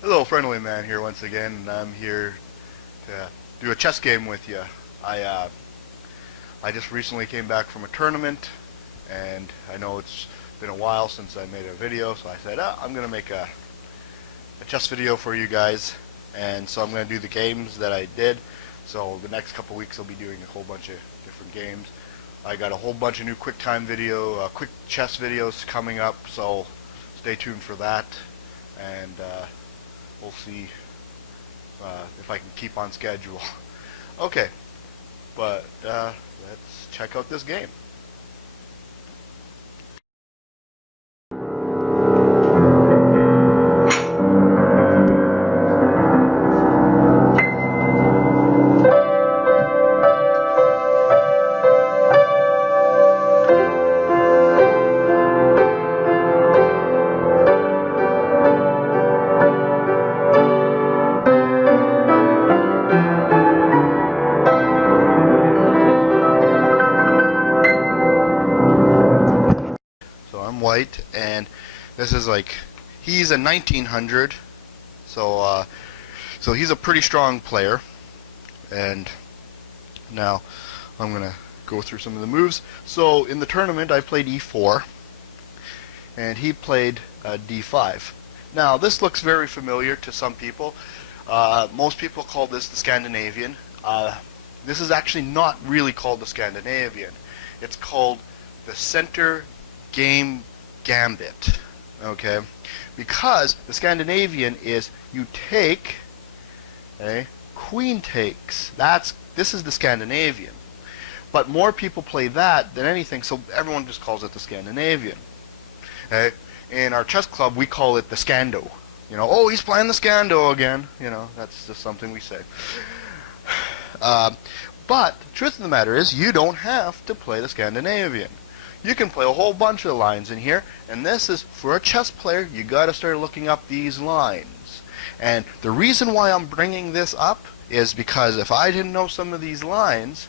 Hello, Friendly Man here once again, and I'm here to do a chess game with you. I uh, I just recently came back from a tournament, and I know it's been a while since I made a video, so I said, I'm gonna make a chess video for you guys, and so I'm gonna do the games that I did. So the next couple weeks I'll be doing a whole bunch of different games. I got a whole bunch of new quick chess videos coming up, so stay tuned for that, and we'll see if I can keep on schedule. Okay, but let's check out this game. So I'm white, and this is like, he's a 1900, so he's a pretty strong player. And now I'm gonna go through some of the moves. So in the tournament I played e4, and he played d5. Now this looks very familiar to some people. Most people call this the Scandinavian. This is actually not really called the Scandinavian. It's called the center game gambit, okay? Because the Scandinavian is you take, okay, queen takes. This is the Scandinavian. But more people play that than anything, so everyone just calls it the Scandinavian. Okay? In our chess club, we call it the Scando. You know, oh, he's playing the Scando again. You know, that's just something we say. But the truth of the matter is, you don't have to play the Scandinavian. You can play a whole bunch of lines in here, and this is, for a chess player, you got to start looking up these lines. And the reason why I'm bringing this up is because if I didn't know some of these lines,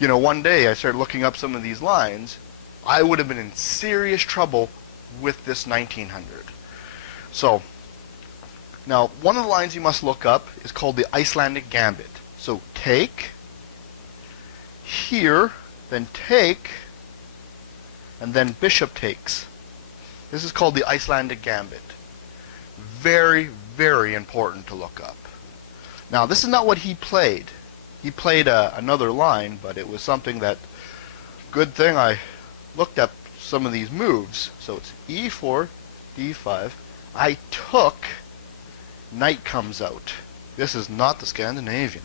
you know, one day I started looking up some of these lines, I would have been in serious trouble with this 1900. So, now, one of the lines you must look up is called the Icelandic Gambit. So, take, here, then take, and then bishop takes. This is called the Icelandic Gambit. Very, very important to look up. Now, this is not what he played. He played another line, but it was something that, good thing I looked up some of these moves. So it's e4, d5. I took, knight comes out. This is not the Scandinavian.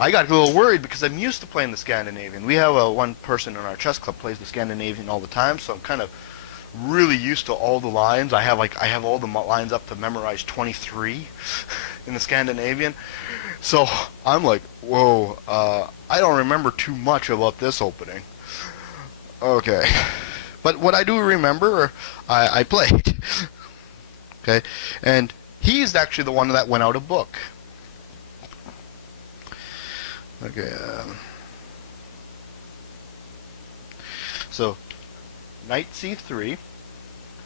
I got a little worried because I'm used to playing the Scandinavian. We have one person in our chess club plays the Scandinavian all the time, so I'm kind of really used to all the lines. I have all the lines up to memorize 23 in the Scandinavian. So I'm like, whoa, I don't remember too much about this opening. Okay. But what I do remember, I played. Okay? And he's actually the one that went out a book. Okay. So, knight c3.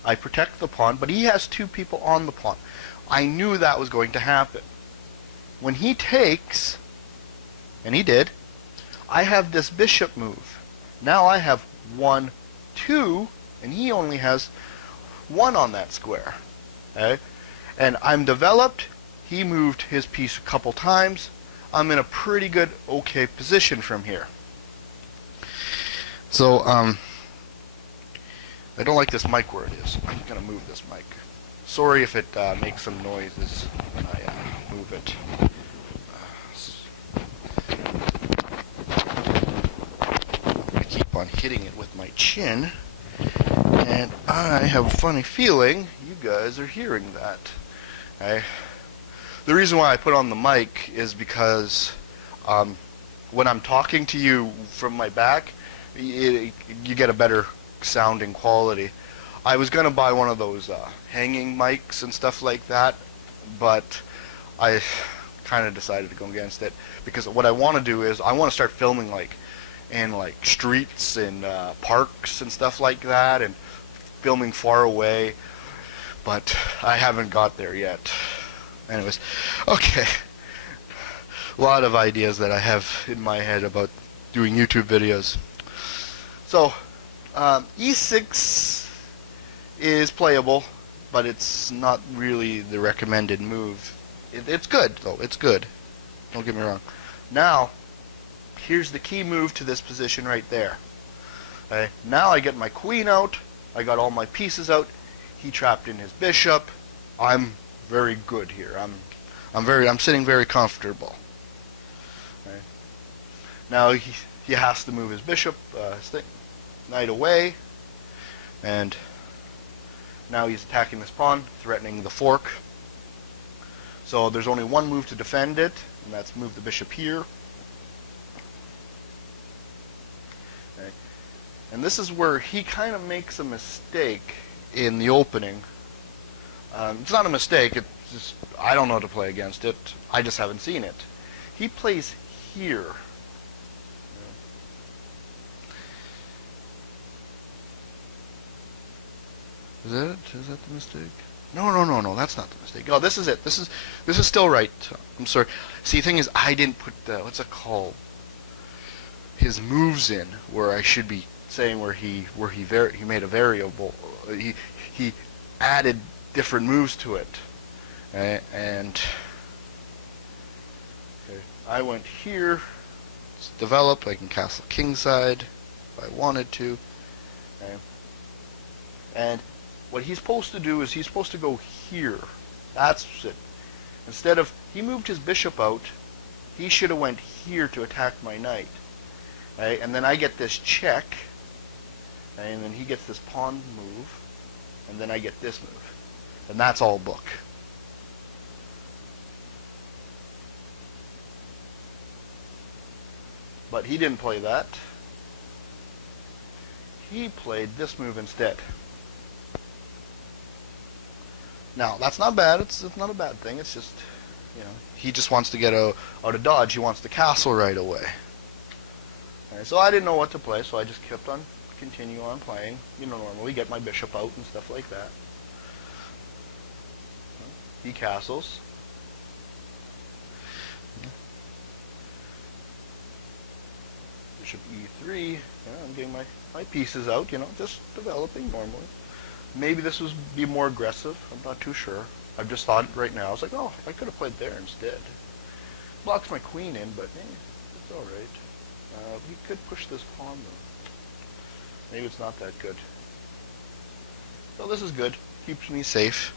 I protect the pawn, but he has two people on the pawn. I knew that was going to happen. When he takes, and he did, I have this bishop move. Now I have 1, 2, and he only has 1 on that square. Okay? And I'm developed. He moved his piece a couple times. I'm in a pretty good, okay position from here. So, I don't like this mic where it is. I'm going to move this mic. Sorry if it makes some noises when I move it. I keep on hitting it with my chin, and I have a funny feeling you guys are hearing that. Okay? The reason why I put on the mic is because when I'm talking to you from my back, you get a better sounding quality. I was going to buy one of those hanging mics and stuff like that, but I kind of decided to go against it because what I want to do is I want to start filming like in like streets and parks and stuff like that, and filming far away. but I haven't got there yet. Anyways, okay. A lot of ideas that I have in my head about doing YouTube videos. So, e6 is playable, but it's not really the recommended move. It's good, though. It's good. Don't get me wrong. Now, here's the key move to this position right there. Okay? Now I get my queen out. I got all my pieces out. He trapped in his bishop. I'm very good here. I'm sitting very comfortable. Okay? Now he has to move his bishop, knight away, and now he's attacking this pawn, threatening the fork. So there's only one move to defend it, and that's move the bishop here. Okay. And this is where he kind of makes a mistake in the opening. It's not a mistake, it's just I don't know how to play against it. I just haven't seen it. He plays here. Is that it? Is that the mistake? No, that's not the mistake. Oh, this is it. This is still right. I'm sorry. See, the thing is, I didn't put the, what's it called? His moves in where I should be saying where he made a variable. He added different moves to it. And okay, I went here. It's developed. I can castle kingside if I wanted to. Okay. And what he's supposed to do is he's supposed to go here. That's it. Instead of, he moved his bishop out, he should have went here to attack my knight. Right? And then I get this check, and then he gets this pawn move, and then I get this move. And that's all book. But he didn't play that. He played this move instead. Now, that's not bad. It's not a bad thing. It's just, he just wants to get out of dodge. He wants the castle right away. Right, so I didn't know what to play, so I just kept on, continue on playing. Normally get my bishop out and stuff like that. He castles. Bishop e3. I'm getting my pieces out, just developing normally. Maybe this would be more aggressive. I'm not too sure. I've just thought right now. I was like, oh, I could have played there instead. Blocks my queen in, but it's all right. We could push this pawn, though. Maybe it's not that good. So this is good. Keeps me safe.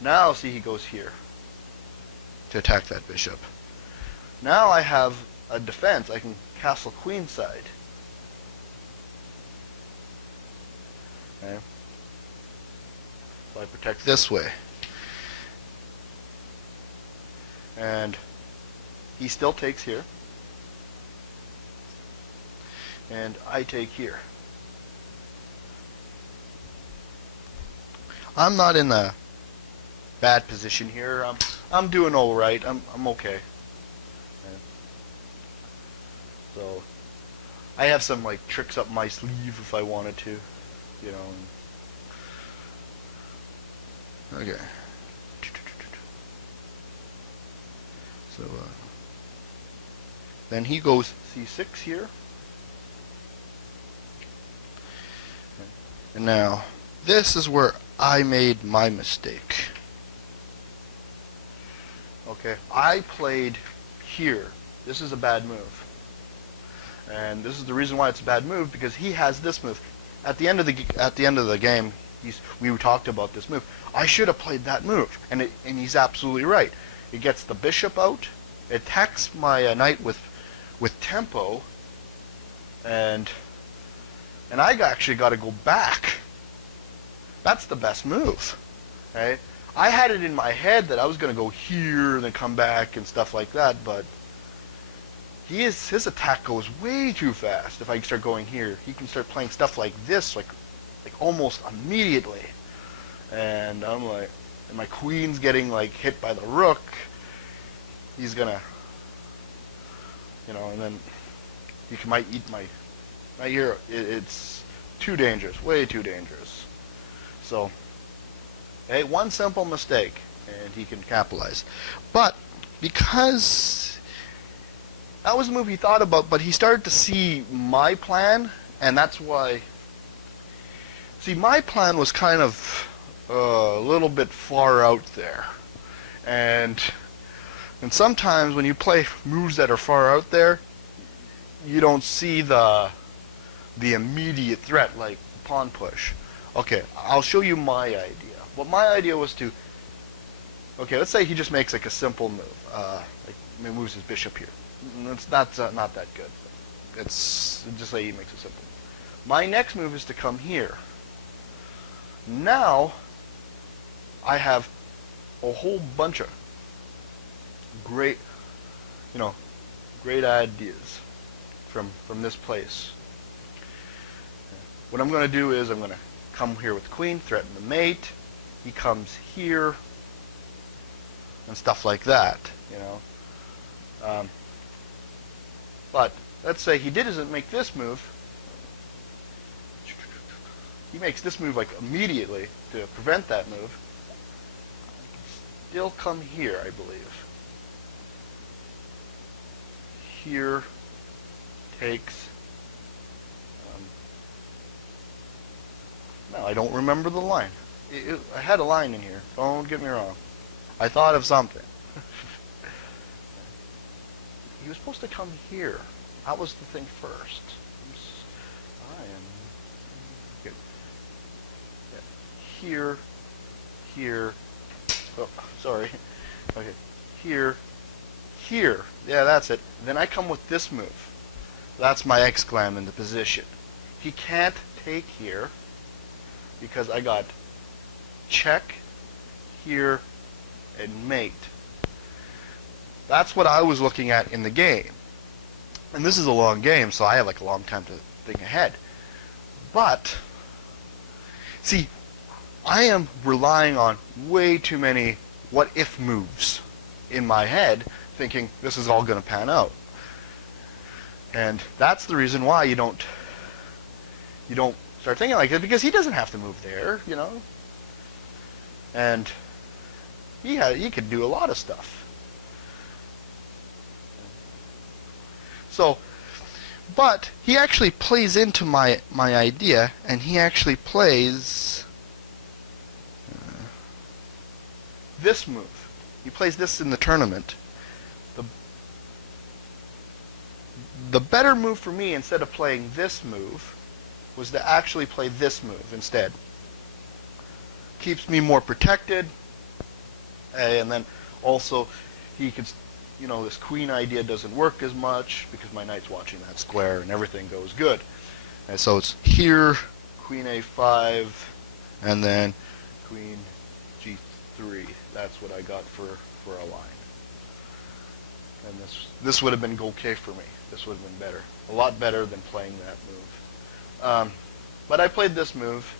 Now, see, he goes here to attack that bishop. Now I have a defense. I can castle queenside. Okay. So I protect this way. And he still takes here. And I take here. I'm not in a bad position here. I'm doing all right. I'm okay. Okay. So I have some tricks up my sleeve if I wanted to. Okay. So, then he goes c6 here. Okay. And now, this is where I made my mistake. Okay, I played here. This is a bad move. And this is the reason why it's a bad move, because he has this move. At the end of the game, we talked about this move. I should have played that move, and he's absolutely right. It gets the bishop out, it attacks my knight with tempo, and I actually got to go back. That's the best move. Okay? I had it in my head that I was going to go here and then come back and stuff like that, but his attack goes way too fast. If I start going here, he can start playing stuff like this, like almost immediately. And I'm like, and my queen's getting hit by the rook. He's gonna, and then he might eat my. Right here, it's too dangerous, way too dangerous. So Okay, one simple mistake, and he can capitalize. But because that was the move he thought about, but he started to see my plan, and that's why. See, my plan was kind of a little bit far out there, and sometimes when you play moves that are far out there, you don't see the immediate threat like pawn push. Okay, I'll show you my idea. What my idea was to, okay, let's say he just makes like a simple move, like he moves his bishop here. It's not that good. It's just say he makes it simple. My next move is to come here. Now I have a whole bunch of great, great ideas from this place. What I'm going to do is I'm going to come here with queen, threaten the mate. He comes here, and stuff like that, But let's say he doesn't make this move. He makes this move like immediately to prevent that move. Still come here, I believe. Here takes. No, I don't remember the line. I had a line in here. Don't get me wrong. I thought of something. He was supposed to come here. That was the thing first. I am good. Yeah. Here, here. Oh, sorry. Okay. Here, here. Yeah, that's it. Then I come with this move. That's my exclam in the position. He can't take here because I got check here and mate. That's what I was looking at in the game. And this is a long game, so I have like a long time to think ahead. But, see, I am relying on way too many what-if moves in my head, thinking this is all going to pan out. And that's the reason why you don't start thinking like it, because he doesn't have to move there, And he could do a lot of stuff. So, but he actually plays into my idea, and he actually plays this move. He plays this in the tournament. The better move for me, instead of playing this move, was to actually play this move instead. Keeps me more protected, and then also he could, this queen idea doesn't work as much because my knight's watching that square and everything goes good. And so it's here, queen a5, and then queen g3. That's what I got for a line. And this would have been okay for me. This would have been better. A lot better than playing that move. But I played this move,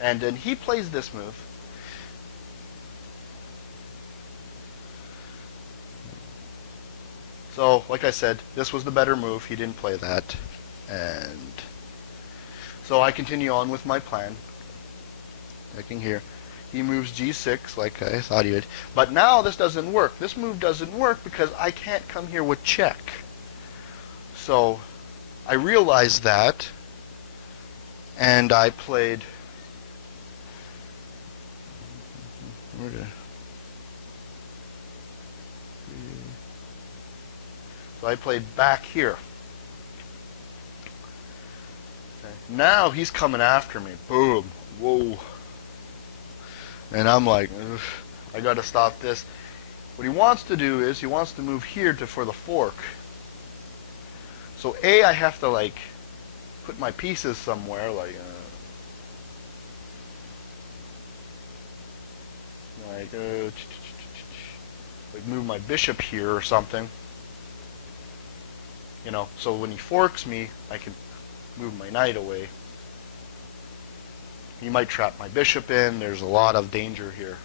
and then he plays this move. So, like I said, this was the better move. He didn't play that. And so I continue on with my plan. Looking here. He moves g6 like I thought he did. But now this doesn't work. This move doesn't work because I can't come here with check. So I realized that, and I played. So I played back here. Okay. Now he's coming after me. Boom. Whoa. And I'm like, I got to stop this. What he wants to do is he wants to move here for the fork. So I have to like put my pieces somewhere, like move my bishop here or something. So when he forks me, I can move my knight away. He might trap my bishop in. There's a lot of danger here.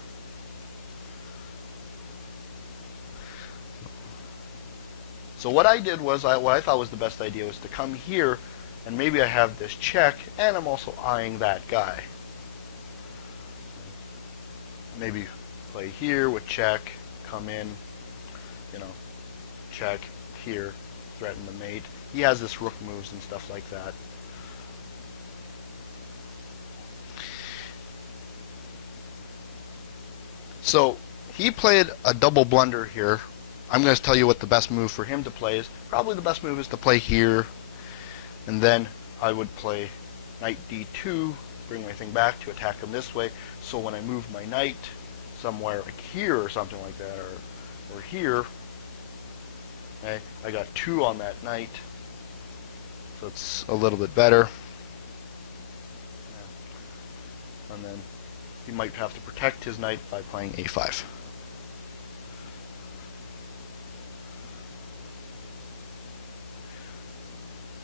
So what I did was, what I thought was the best idea was to come here, and maybe I have this check, and I'm also eyeing that guy. maybe play here with check, come in, check here, threaten the mate. He has this rook moves and stuff like that. So he played a double blunder here. I'm going to tell you what the best move for him to play is. Probably the best move is to play here, and then I would play knight d2, bring my thing back to attack him this way. So when I move my knight somewhere like here or something like that, or here, okay, I got 2 on that knight, so it's a little bit better. And then he might have to protect his knight by playing a5.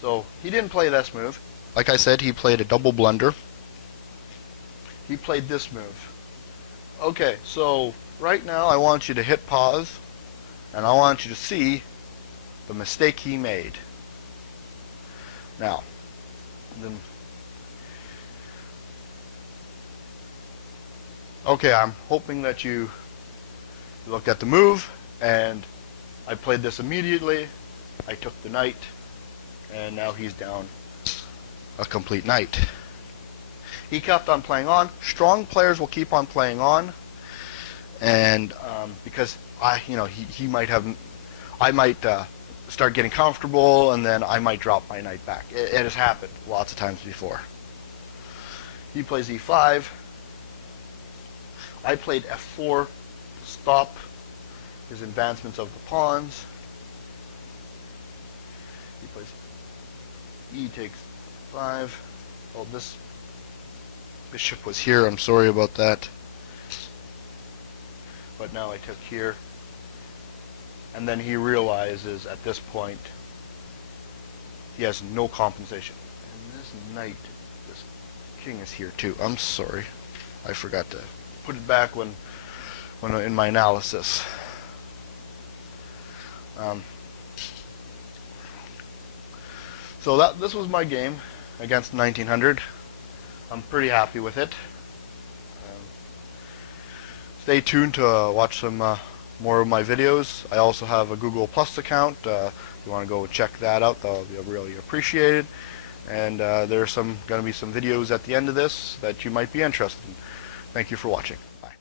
So he didn't play this move. Like I said, he played a double blunder. He played this move. Okay, so right now I want you to hit pause, and I want you to see the mistake he made. Now, okay, I'm hoping that you looked at the move, and I played this immediately. I took the knight, and now he's down a complete knight. He kept on playing on. Strong players will keep on playing on, and because he might have, I might start getting comfortable, and then I might drop my knight back. It has happened lots of times before. He plays e5. I played f4 to stop his advancements of the pawns. He plays e takes 5. Oh, this bishop was here. I'm sorry about that. But now I took here. And then he realizes at this point he has no compensation. And this knight, this king is here too. I'm sorry. I forgot to put it back when in my analysis. So this was my game against 1900. I'm pretty happy with it. Stay tuned to watch some more of my videos. I also have a Google Plus account. If you want to go check that out, that'll be really appreciated. And there's going to be some videos at the end of this that you might be interested in. Thank you for watching. Bye.